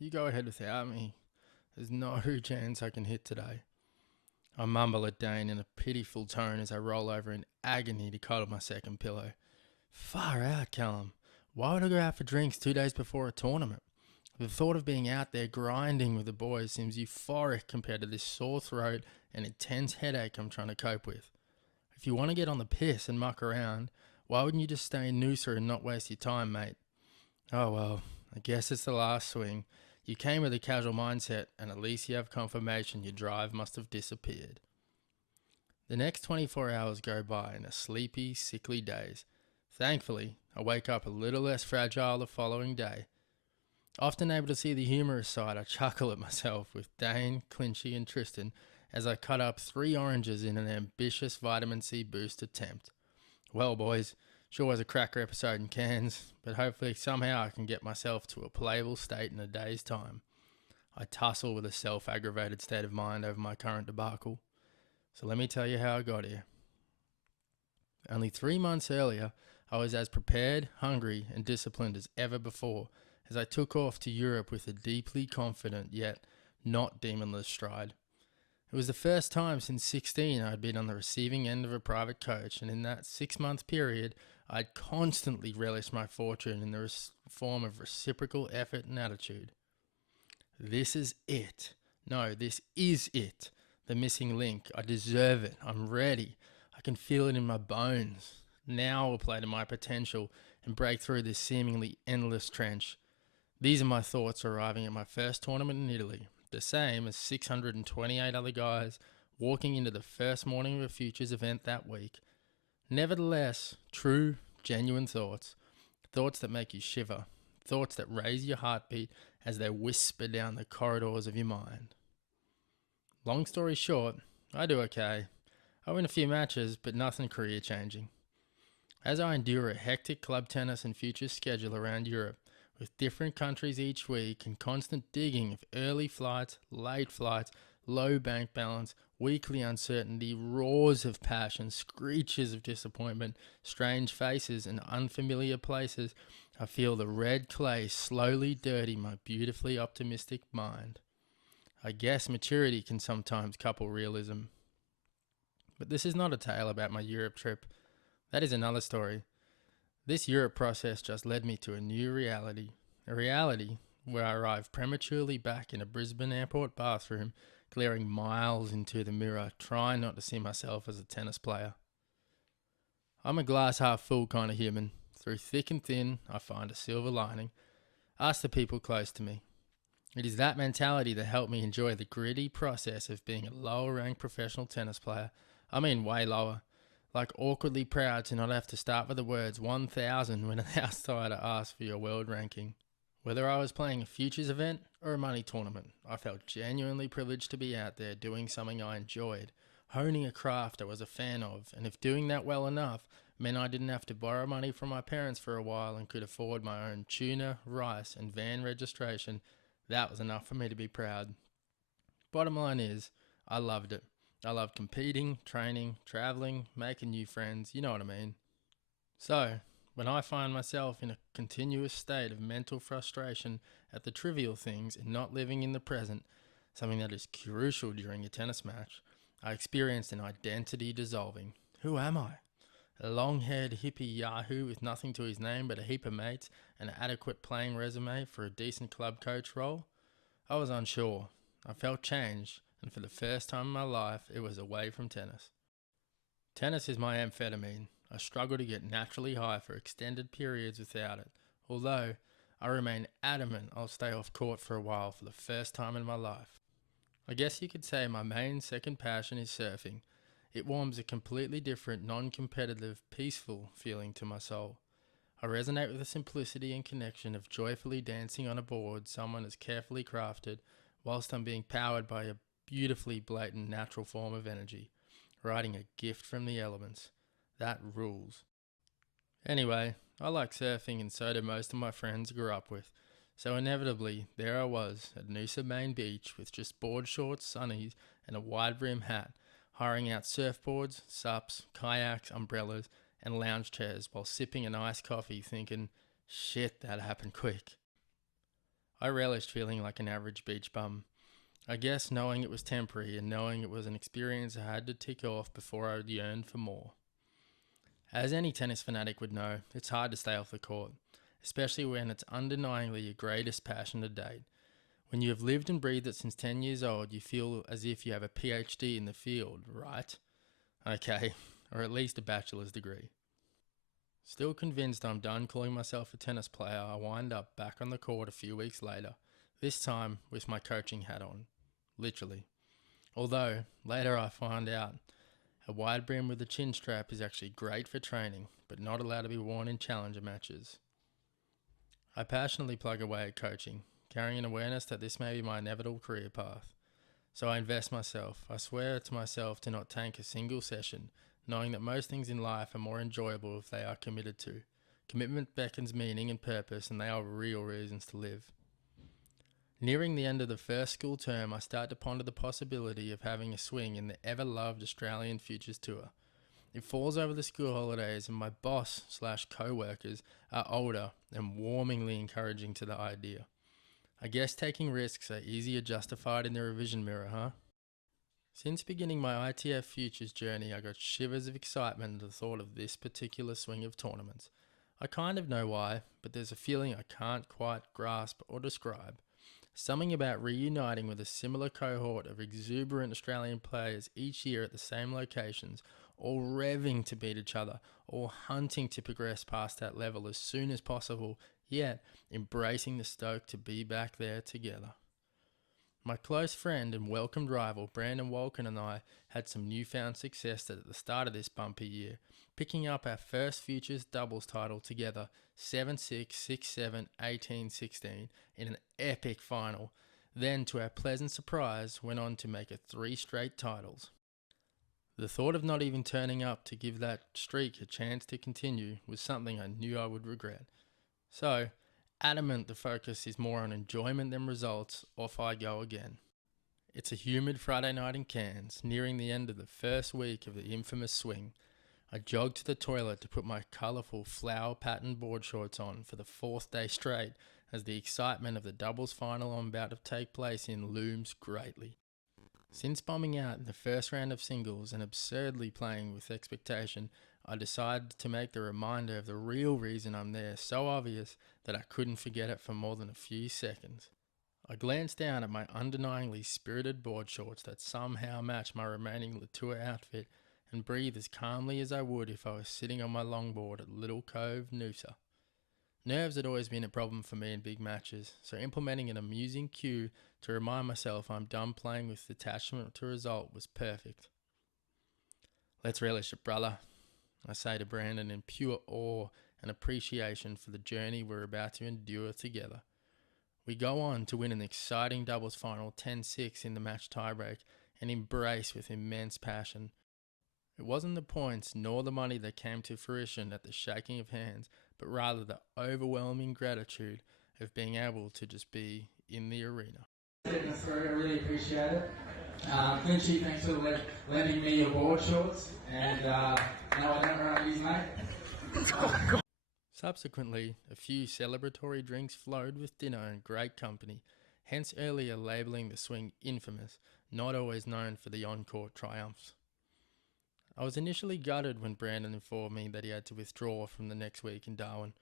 You go ahead without me. There's no chance I can hit today. I mumble at Dane in a pitiful tone as I roll over in agony to cuddle my second pillow. Far out, Calum. Why would I go out for drinks 2 days before a tournament? The thought of being out there grinding with the boys seems euphoric compared to this sore throat and intense headache I'm trying to cope with. If you want to get on the piss and muck around, why wouldn't you just stay in Noosa and not waste your time, mate? Oh well, I guess it's the last swing. You came with a casual mindset, and at least you have confirmation your drive must have disappeared. The next 24 hours go by in a sleepy, sickly daze. Thankfully, I wake up a little less fragile the following day. Often able to see the humorous side, I chuckle at myself with Dane, Clinchy, and Tristan as I cut up 3 oranges in an ambitious vitamin C boost attempt. Well, boys, sure was a cracker episode in cans, but hopefully somehow I can get myself to a playable state in a day's time. I tussle with a self-aggravated state of mind over my current debacle. So let me tell you how I got here. Only 3 months earlier, I was as prepared, hungry, and disciplined as ever before, as I took off to Europe with a deeply confident yet not demonless stride. It was the first time since 16 I had been on the receiving end of a private coach, and in that 6-month period, I'd constantly relished my fortune in the form of reciprocal effort and attitude. This is it. No, this is it. The missing link. I deserve it. I'm ready. I can feel it in my bones. Now I will play to my potential and break through this seemingly endless trench. These are my thoughts arriving at my first tournament in Italy, the same as 628 other guys walking into the first morning of a Futures event that week. Nevertheless, true, genuine thoughts. Thoughts that make you shiver. Thoughts that raise your heartbeat as they whisper down the corridors of your mind. Long story short, I do okay. I win a few matches, but nothing career changing. As I endure a hectic club tennis and Futures schedule around Europe, with different countries each week and constant digging of early flights, late flights, low bank balance, weekly uncertainty, roars of passion, screeches of disappointment, strange faces and unfamiliar places, I feel the red clay slowly dirty my beautifully optimistic mind. I guess maturity can sometimes couple realism. But this is not a tale about my Europe trip. That is another story. This Europe process just led me to a new reality. A reality where I arrived prematurely back in a Brisbane airport bathroom, glaring miles into the mirror, trying not to see myself as a tennis player. I'm a glass half full kind of human. Through thick and thin, I find a silver lining. Ask the people close to me. It is that mentality that helped me enjoy the gritty process of being a lower ranked professional tennis player. I mean way lower. Like awkwardly proud to not have to start with the words 1000 when an outsider asks for your world ranking. Whether I was playing a Futures event or a money tournament, I felt genuinely privileged to be out there doing something I enjoyed, honing a craft I was a fan of, and if doing that well enough meant I didn't have to borrow money from my parents for a while and could afford my own tuna, rice, and van registration, that was enough for me to be proud. Bottom line is, I loved it. I loved competing, training, traveling, making new friends, you know what I mean. So, when I find myself in a continuous state of mental frustration at the trivial things and not living in the present, something that is crucial during a tennis match, I experienced an identity dissolving. Who am I? A long-haired hippie yahoo with nothing to his name but a heap of mates and an adequate playing resume for a decent club coach role? I was unsure. I felt changed, and for the first time in my life, it was away from tennis. Tennis is my amphetamine. I struggle to get naturally high for extended periods without it, although I remain adamant I'll stay off court for a while for the first time in my life. I guess you could say my main second passion is surfing. It warms a completely different, non-competitive, peaceful feeling to my soul. I resonate with the simplicity and connection of joyfully dancing on a board someone has carefully crafted, whilst I'm being powered by a beautifully blatant natural form of energy, riding a gift from the elements. That rules. Anyway, I like surfing and so do most of my friends I grew up with, so inevitably there I was at Noosa Main Beach with just board shorts, sunnies and a wide brim hat, hiring out surfboards, sups, kayaks, umbrellas and lounge chairs while sipping an iced coffee thinking, shit, that happened quick. I relished feeling like an average beach bum. I guess knowing it was temporary and knowing it was an experience I had to tick off before I yearned for more. As any tennis fanatic would know, it's hard to stay off the court, especially when it's undeniably your greatest passion to date. When you have lived and breathed it since 10 years old, you feel as if you have a PhD in the field, right? Okay, or at least a bachelor's degree. Still convinced I'm done calling myself a tennis player, I wind up back on the court a few weeks later, this time with my coaching hat on. Literally. Although, later I find out a wide brim with a chin strap is actually great for training, but not allowed to be worn in challenger matches. I passionately plug away at coaching, carrying an awareness that this may be my inevitable career path. So I invest myself. I swear to myself to not tank a single session, knowing that most things in life are more enjoyable if they are committed to. Commitment beckons meaning and purpose, and they are real reasons to live. Nearing the end of the first school term, I start to ponder the possibility of having a swing in the ever-loved Australian Futures Tour. It falls over the school holidays, and my boss slash co-workers are older and warmingly encouraging to the idea. I guess taking risks are easier justified in the revision mirror, huh? Since beginning my ITF Futures journey, I got shivers of excitement at the thought of this particular swing of tournaments. I kind of know why, but there's a feeling I can't quite grasp or describe. Something about reuniting with a similar cohort of exuberant Australian players each year at the same locations, all revving to beat each other, all hunting to progress past that level as soon as possible, yet embracing the stoke to be back there together. My close friend and welcomed rival Brandon Walken and I had some newfound success at the start of this bumpy year, picking up our first Futures doubles title together 7-6, 6-7, 18-16 in an epic final, then to our pleasant surprise went on to make it 3 straight titles. The thought of not even turning up to give that streak a chance to continue was something I knew I would regret. So, adamant the focus is more on enjoyment than results, off I go again. It's a humid Friday night in Cairns, nearing the end of the first week of the infamous swing. I jog to the toilet to put my colourful flower patterned board shorts on for the 4th day straight as the excitement of the doubles final I'm about to take place in looms greatly. Since bombing out in the first round of singles and absurdly playing with expectation, I decided to make the reminder of the real reason I'm there so obvious that I couldn't forget it for more than a few seconds. I glanced down at my undeniably spirited board shorts that somehow matched my remaining Letour outfit and breathed as calmly as I would if I was sitting on my longboard at Little Cove, Noosa. Nerves had always been a problem for me in big matches, so implementing an amusing cue to remind myself I'm done playing with detachment to result was perfect. Let's relish it, brother, I say to Brandon in pure awe and appreciation for the journey we're about to endure together. We go on to win an exciting doubles final 10-6 in the match tiebreak and embrace with immense passion. It wasn't the points nor the money that came to fruition at the shaking of hands, but rather the overwhelming gratitude of being able to just be in the arena. I really appreciate it. Clinchy, thanks for lending me your board shorts, and no, I don't run these, mate. Subsequently, a few celebratory drinks flowed with dinner and great company, hence earlier labelling the swing infamous, not always known for the on-court triumphs. I was initially gutted when Brandon informed me that he had to withdraw from the next week in Darwin.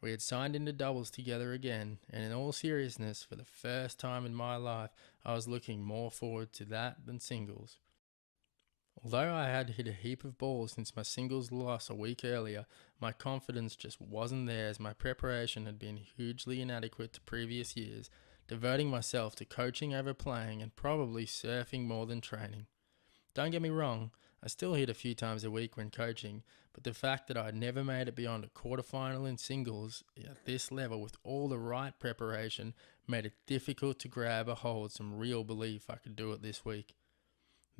We had signed into doubles together again, and in all seriousness, for the first time in my life, I was looking more forward to that than singles. Although I had hit a heap of balls since my singles loss a week earlier, my confidence just wasn't there as my preparation had been hugely inadequate to previous years, devoting myself to coaching over playing and probably surfing more than training. Don't get me wrong, I still hit a few times a week when coaching, but the fact that I'd never made it beyond a quarterfinal in singles at this level with all the right preparation made it difficult to grab a hold of some real belief I could do it this week.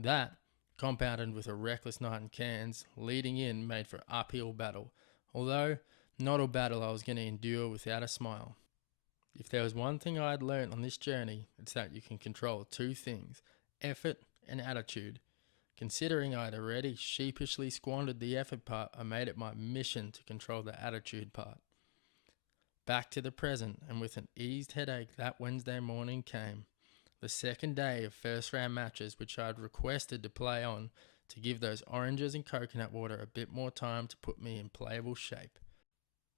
That, compounded with a reckless night in Cairns, leading in made for uphill battle, although not a battle I was going to endure without a smile. If there was one thing I had learnt on this journey, it's that you can control 2 things, effort and attitude. Considering I had already sheepishly squandered the effort part, I made it my mission to control the attitude part. Back to the present, and with an eased headache that Wednesday morning came. The second day of first round matches which I had requested to play on to give those oranges and coconut water a bit more time to put me in playable shape.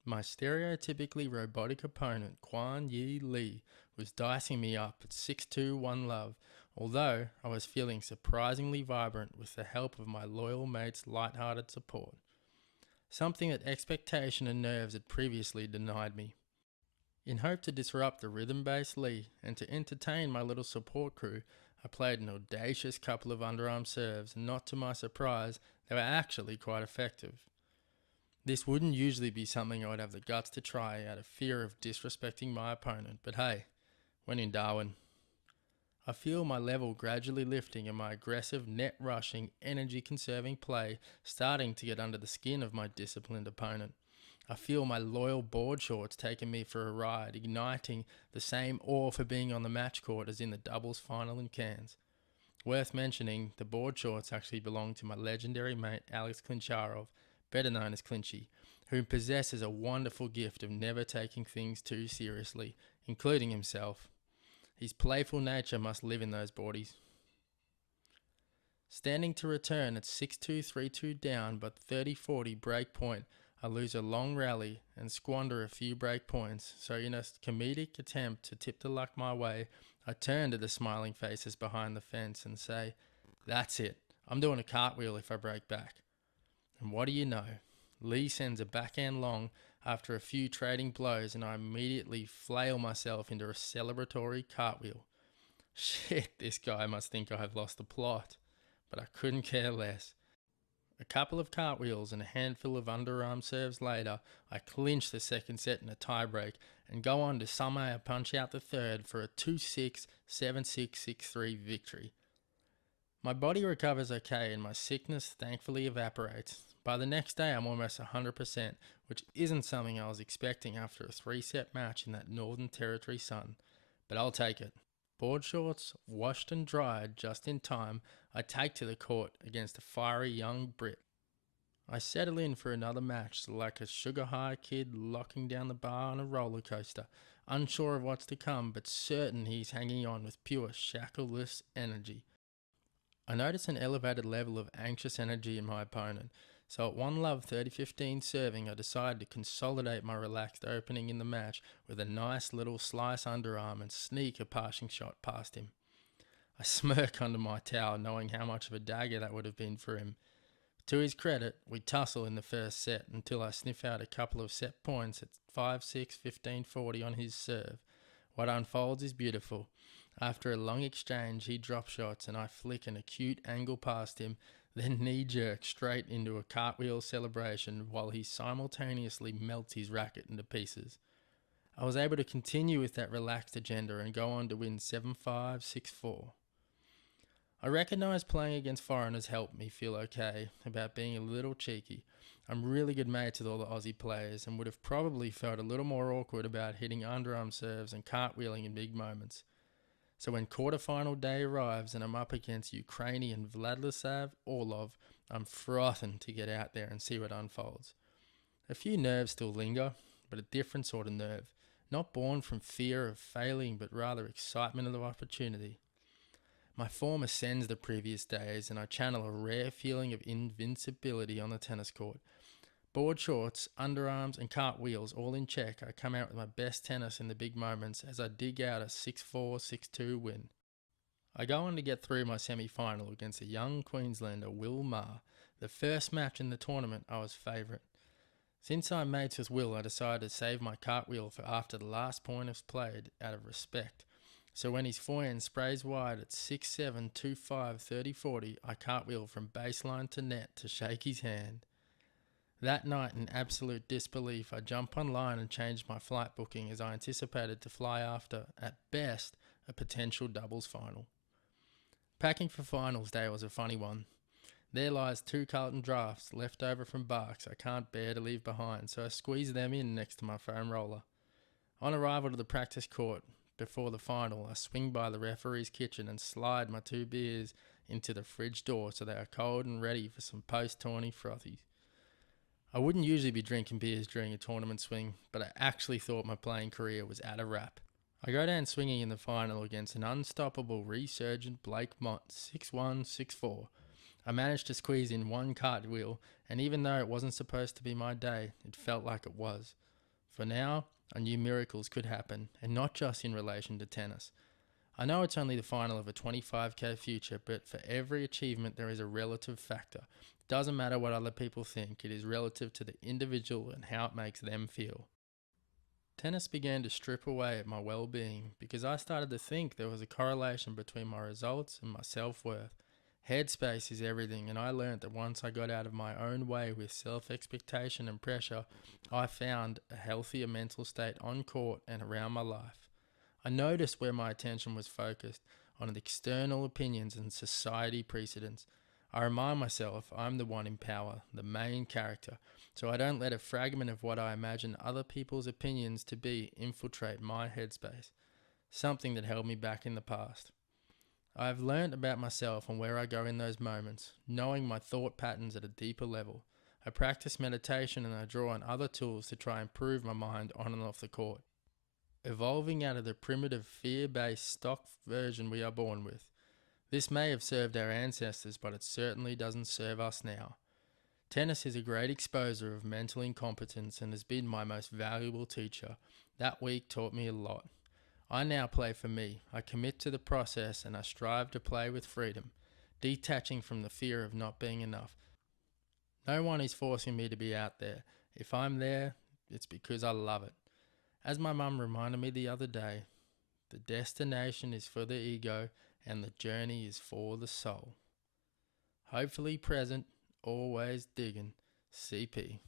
My stereotypically robotic opponent, Quan Yi Lee, was dicing me up at 6-2 1 love, although I was feeling surprisingly vibrant with the help of my loyal mate's light-hearted support. Something that expectation and nerves had previously denied me. In hope to disrupt the rhythm-based Lee and to entertain my little support crew, I played an audacious couple of underarm serves, and not to my surprise, they were actually quite effective. This wouldn't usually be something I would have the guts to try out of fear of disrespecting my opponent, but hey, when in Darwin. I feel my level gradually lifting and my aggressive, net-rushing, energy-conserving play starting to get under the skin of my disciplined opponent. I feel my loyal board shorts taking me for a ride, igniting the same awe for being on the match court as in the doubles final in Cairns. Worth mentioning, the board shorts actually belong to my legendary mate Alex Klincharov, better known as Clinchy, who possesses a wonderful gift of never taking things too seriously, including himself. His playful nature must live in those boardies. Standing to return at 6-2, 3-2 down but 30-40 break point, I lose a long rally and squander a few break points, so in a comedic attempt to tip the luck my way, I turn to the smiling faces behind the fence and say, "That's it, I'm doing a cartwheel if I break back." And what do you know? Lee sends a backhand long after a few trading blows, and I immediately flail myself into a celebratory cartwheel. Shit, this guy must think I have lost the plot, but I couldn't care less. A couple of cartwheels and a handful of underarm serves later, I clinch the second set in a tiebreak and go on to somehow punch out the third for a 2-6, 7-6, 6-3 victory. My body recovers okay and my sickness thankfully evaporates. By the next day I'm almost 100%, which isn't something I was expecting after a 3-set match in that Northern Territory sun, but I'll take it. Board shorts, washed and dried just in time, I take to the court against a fiery young Brit. I settle in for another match like a sugar-high kid locking down the bar on a roller coaster, unsure of what's to come but certain he's hanging on with pure shackleless energy. I notice an elevated level of anxious energy in my opponent, so at 1 love 30-15 serving I decide to consolidate my relaxed opening in the match with a nice little slice underarm and sneak a passing shot past him. I smirk under my towel knowing how much of a dagger that would have been for him. To his credit, we tussle in the first set until I sniff out a couple of set points at 5-6, 15-40 on his serve. What unfolds is beautiful. After a long exchange, he drops shots and I flick an acute angle past him, then knee-jerk straight into a cartwheel celebration while he simultaneously melts his racket into pieces. I was able to continue with that relaxed agenda and go on to win 7-5, 6-4. I recognise playing against foreigners helped me feel okay about being a little cheeky. I'm really good mates with all the Aussie players and would have probably felt a little more awkward about hitting underarm serves and cartwheeling in big moments. So when quarterfinal day arrives and I'm up against Ukrainian Vladislav Orlov, I'm frothing to get out there and see what unfolds. A few nerves still linger, but a different sort of nerve, not born from fear of failing but rather excitement of the opportunity. My form ascends the previous days and I channel a rare feeling of invincibility on the tennis court. Board shorts, underarms and cartwheels all in check, I come out with my best tennis in the big moments as I dig out a 6-4, 6-2 win. I go on to get through my semi-final against a young Queenslander, Will Maher. The first match in the tournament I was favourite. Since I'm mates with Will, I decided to save my cartwheel for after the last point is played out of respect. So when his forehand sprays wide at 6-7, 2-5, 30-40, I cartwheel from baseline to net to shake his hand. That night, in absolute disbelief, I jump online and change my flight booking as I anticipated to fly after, at best, a potential doubles final. Packing for finals day was a funny one. There lies 2 Carlton drafts left over from Barks I can't bear to leave behind, so I squeeze them in next to my foam roller. On arrival to the practice court, before the final, I swing by the referee's kitchen and slide my 2 beers into the fridge door so they are cold and ready for some post-tourney frothies. I wouldn't usually be drinking beers during a tournament swing, but I actually thought my playing career was at a wrap. I go down swinging in the final against an unstoppable resurgent Blake Mott, 6-1, 6-4. I managed to squeeze in one cartwheel, and even though it wasn't supposed to be my day, it felt like it was. For now, I knew miracles could happen, and not just in relation to tennis. I know it's only the final of a 25k future, but for every achievement there is a relative factor. It doesn't matter what other people think, it is relative to the individual and how it makes them feel. Tennis began to strip away at my well-being because I started to think there was a correlation between my results and my self-worth. Headspace is everything, and I learned that once I got out of my own way with self-expectation and pressure, I found a healthier mental state on court and around my life. I noticed where my attention was focused on the external opinions and society precedents. I remind myself I'm the one in power, the main character, so I don't let a fragment of what I imagine other people's opinions to be infiltrate my headspace, something that held me back in the past. I have learned about myself and where I go in those moments, knowing my thought patterns at a deeper level. I practice meditation and I draw on other tools to try and improve my mind on and off the court. Evolving out of the primitive fear-based stock version we are born with. This may have served our ancestors, but it certainly doesn't serve us now. Tennis is a great exposer of mental incompetence and has been my most valuable teacher. That week taught me a lot. I now play for me. I commit to the process and I strive to play with freedom, detaching from the fear of not being enough. No one is forcing me to be out there. If I'm there, it's because I love it. As my mum reminded me the other day, the destination is for the ego and the journey is for the soul. Hopefully present, always digging. CP.